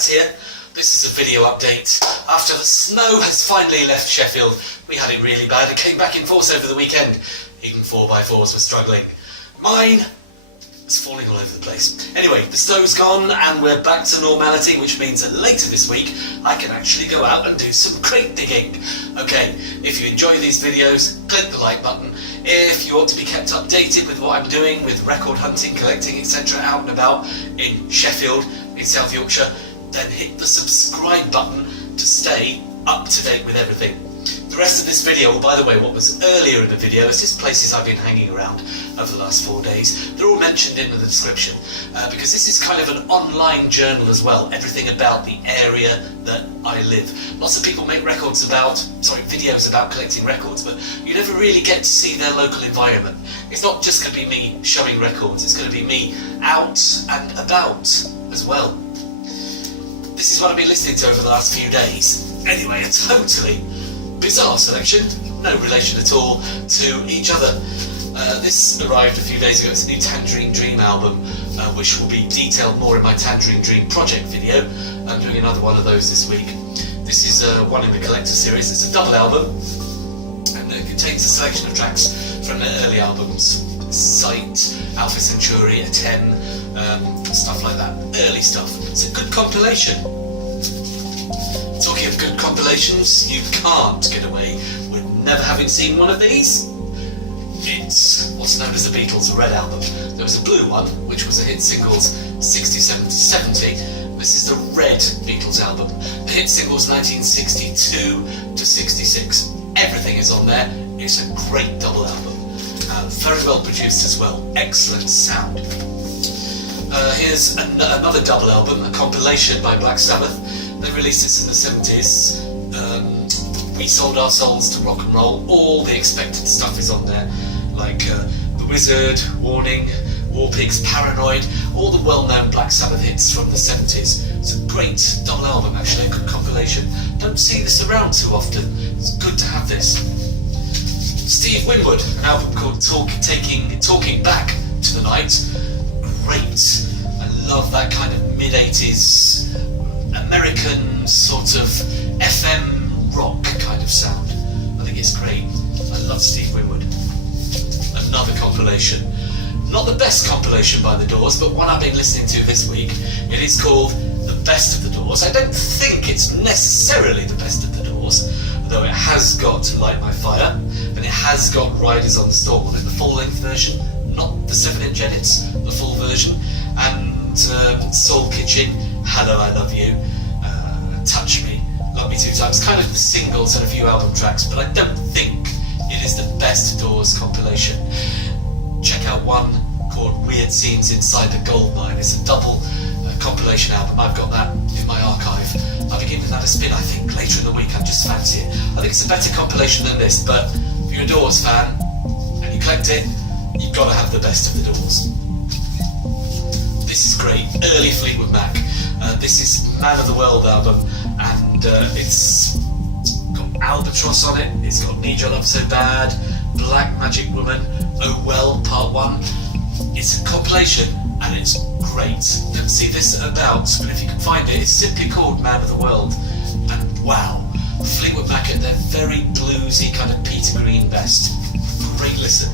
VINYLKATS here. This is a video update. After the snow has finally left Sheffield, we had it really bad. It came back in force over the weekend. Even 4x4s were struggling. Mine was falling all over the place. Anyway, the snow's gone and we're back to normality, which means that later this week I can actually go out and do some crate digging. Okay, if you enjoy these videos, click the like button. If you want to be kept updated with what I'm doing with record hunting, collecting, etc. out and about in Sheffield, in South Yorkshire, then hit the subscribe button to stay up to date with everything. The rest of this video, by the way, what was earlier in the video is just places I've been hanging around over the last 4 days. They're all mentioned in the description because this is kind of an online journal as well, everything about the area that I live. Lots of people make videos about collecting records, but you never really get to see their local environment. It's not just going to be me showing records, it's going to be me out and about as well. This is what I've been listening to over the last few days. Anyway, a totally bizarre selection, no relation at all to each other. This arrived a few days ago. It's a new Tangerine Dream album, which will be detailed more in my Tangerine Dream project video. I'm doing another one of those this week. This is one in the collector series. It's a double album, and it contains a selection of tracks from their early albums. Sight, Alpha Centauri, a 10, stuff like that, early stuff. It's a good compilation. Talking of good compilations, you can't get away with never having seen one of these. It's what's known as the Beatles' Red Album. There was a blue one, which was a hit singles 67 to 70. This is the Red Beatles album. The hit singles 1962 to 66. Everything is on there. It's a great double album. Very well produced as well. Excellent sound. Here's another double album, a compilation by Black Sabbath. They released this in the 70s. We Sold Our Souls to Rock and Roll. All the expected stuff is on there, like The Wizard, Warning, War Pigs, Paranoid, all the well-known Black Sabbath hits from the 70s. It's a great double album, actually, a good compilation. Don't see this around too often. It's good to have this. Steve Winwood, an album called Talking Back to the Night. Great. I love that kind of mid-80s American sort of FM rock kind of sound. I think it's great. I love Steve Winwood. Another compilation. Not the best compilation by The Doors, but one I've been listening to this week. It is called The Best of the Doors. I don't think it's necessarily the best of the Doors, though it has got Light My Fire, and it has got Riders on the Storm in the full-length version, not the 7-inch edits, the full version, and Soul Kitchen, Hello I Love You, Touch Me, Love Me Two Times, kind of the singles and a few album tracks, but I don't think it is the best Doors compilation. Check out one called Weird Scenes Inside the Gold Mine. It's a double compilation album. I've got that in my archive. I'll be giving that a spin, I think, later in the week. I just fancy it. I think it's a better compilation than this, but if you're a Doors fan and you collect it, you've got to have the best of the Doors. This is great. Early Fleetwood Mac. This is Man of the World album, and it's got Albatross on it. It's got Need Your Love So Bad, Black Magic Woman, Oh Well Part 1. It's a compilation and it's great. Don't see this about, but if you can find it, it's simply called Man of the World. And wow, Fleetwood Mac at their very bluesy kind of Peter Green best. Great listen,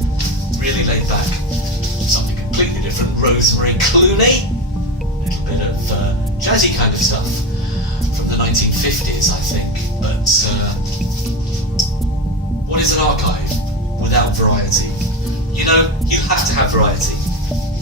really laid back. Something completely different. Rosemary Clooney, a little bit of jazzy kind of stuff from the 1950s, I think. But what is an archive without variety? You know, you have to have variety.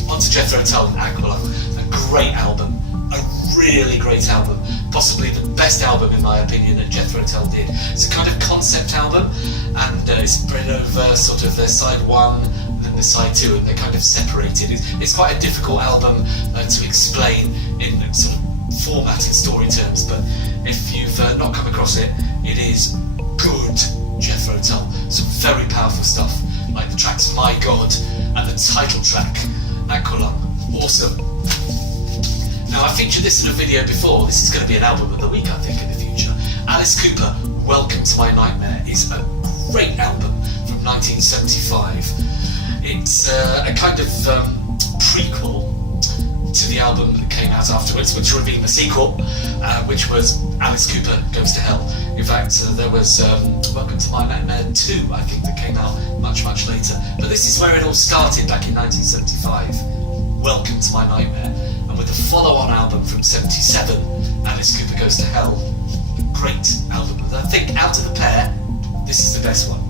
On to Jethro Tull and Aqualung, a great album, a really great album, possibly the best album in my opinion that Jethro Tull did. It's a kind of concept album, and it's spread over sort of their side 1 and then the side 2, and they're kind of separated. It's quite a difficult album to explain in sort of format and story terms, but if you've not come across it, it is good Jethro Tull. Some very powerful stuff, like the tracks My God and the title track, Aqualung. Awesome. Now, I featured this in a video before. This is going to be an album of the week, I think, in the future. Alice Cooper, Welcome to My Nightmare, is a great album from 1975. It's a kind of prequel to the album that came out afterwards, which would have been the sequel, which was Alice Cooper Goes to Hell. In fact, there was Welcome to My Nightmare 2, I think, that came out much, much later. But this is where it all started back in 1975. Welcome to My Nightmare. And with the follow-on album from 77, Alice Cooper Goes to Hell, great album. I think out of the pair, this is the best one.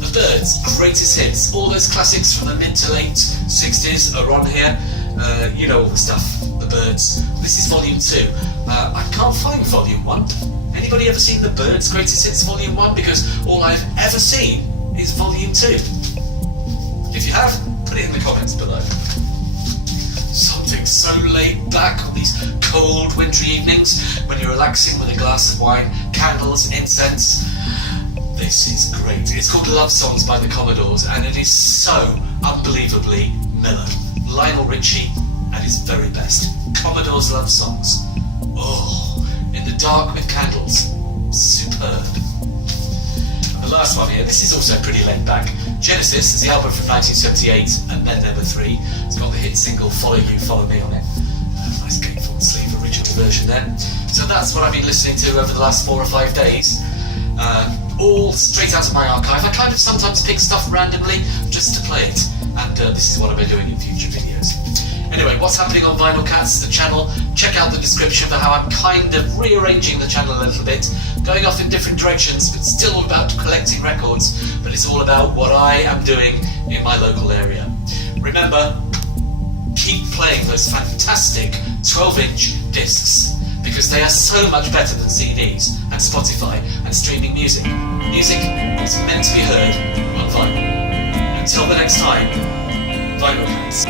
The Byrds, greatest hits. All those classics from the mid to late 60s are on here. You know all the stuff, The Byrds. This is Volume 2. I can't find Volume 1. Anybody ever seen The Byrds Greatest Hits Volume 1? Because all I've ever seen is Volume 2. If you have, put it in the comments below. Something so laid back on these cold wintry evenings when you're relaxing with a glass of wine, candles, incense. This is great. It's called Love Songs by the Commodores, and it is so unbelievably mellow. Lionel Richie at his very best. Commodores Love Songs. Oh, in the dark with candles. Superb. And the last one here, this is also pretty laid back. Genesis is the album from 1978, and then number 3. It's got the hit single Follow You, Follow Me on it. Nice gatefold sleeve original version there. So that's what I've been listening to over the last 4 or 5 days. All straight out of my archive. I kind of sometimes pick stuff randomly just to play it, and this is what I'll be doing in future videos. Anyway, what's happening on Vinyl Cats, the channel? Check out the description for how I'm kind of rearranging the channel a little bit, going off in different directions, but still all about collecting records, but it's all about what I am doing in my local area. Remember, keep playing those fantastic 12-inch discs, because they are so much better than CDs and Spotify and streaming music. Music is meant to be heard on vinyl. Until the next time, Vinyl Cats.